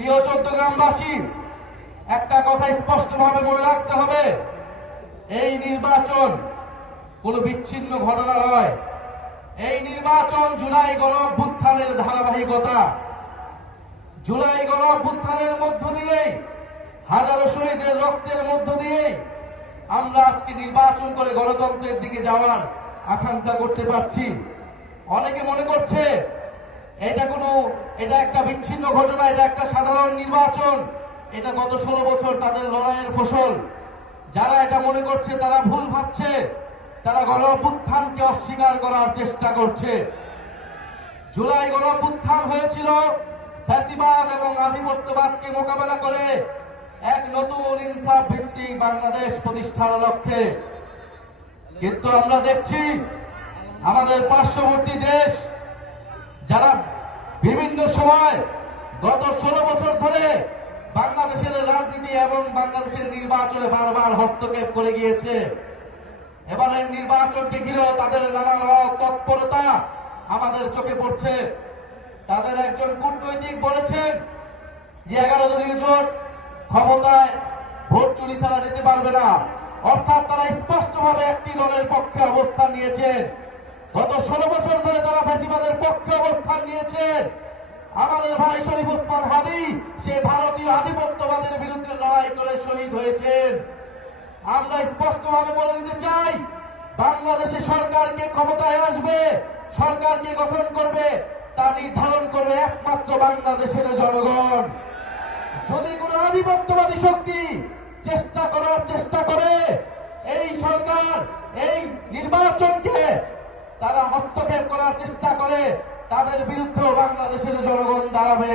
প্রিয় চট্টগ্রামবাসী, একটা কথা স্পষ্টভাবে মনে রাখতে হবে, এই নির্বাচন কোনো বিচ্ছিন্ন ঘটনা নয়। এই নির্বাচন জুলাই গণঅভ্যুত্থানের ধারাবাহিকতা। জুলাই গণঅভ্যুত্থানের মধ্য দিয়েই, হাজারো শহীদের রক্তের মধ্য দিয়েই আমরা আজকে নির্বাচন করে গণতন্ত্রের দিকে যাওয়ার আকাঙ্ক্ষা করতে পারছি। অনেকে মনে করছে এটা একটা বিচ্ছিন্ন ঘটনা, এটা একটা সাধারণ নির্বাচন, এটা গত 16 বছর তাদের লড়াইয়ের ফসল। যারা এটা মনে করছে তারা ভুল ভাবছে, তারা গণঅভ্যুত্থানকে অস্বীকার করার চেষ্টা করছে। জুলাই গণঅভ্যুত্থান হয়েছিল ফ্যাসিবাদ এবং আধিপত্যবাদকে মোকাবেলা করে এক নতুন ইনসাফ ভিত্তিক বাংলাদেশ প্রতিষ্ঠার লক্ষ্যে। কিন্তু আমরা দেখছি আমাদের পার্শ্ববর্তী দেশ, যারা বিভিন্ন সময় গত 16 বছর ধরে বাংলাদেশের রাজনীতি এবং বাংলাদেশের নির্বাচনে বারবার হস্তক্ষেপ করে গিয়েছে, এবারের নির্বাচনকে ঘিরেও তাদের নানান তৎপরতা আমাদের চোখে পড়ছে। তাদের একজন কূটনৈতিক বলেছেন যে 11 দলীয় জোট ক্ষমতায় ভোট চুরি ছাড়া যেতে পারবে না। অর্থাৎ তারা স্পষ্টভাবে একটি দলের পক্ষে অবস্থান নিয়েছেন। গত 16 বছর ধরে তারা ফ্যাসিবাদের পক্ষে অবস্থান নিয়েছেন। আমাদের ভাই শরীফ ওসমান হাদি সে ভারতীয় আধিপত্যবাদের বিরুদ্ধে লড়াই করে শহীদ হয়েছেন। আমরা স্পষ্টভাবে বলে দিতে চাই, বাংলাদেশে সরকারকে ক্ষমতায় আসবে, সরকারকে গঠন করবে, তা নির্ধারণ করবে একমাত্র বাংলাদেশের জনগণ। যদি কোনো আধিপত্যবাদী শক্তি চেষ্টা করে এই সরকার, এই নির্বাচনকে তারা হস্তক্ষেপ করার চেষ্টা করে, তাদের বিরুদ্ধেও বাংলাদেশের জনগণ দাঁড়াবে।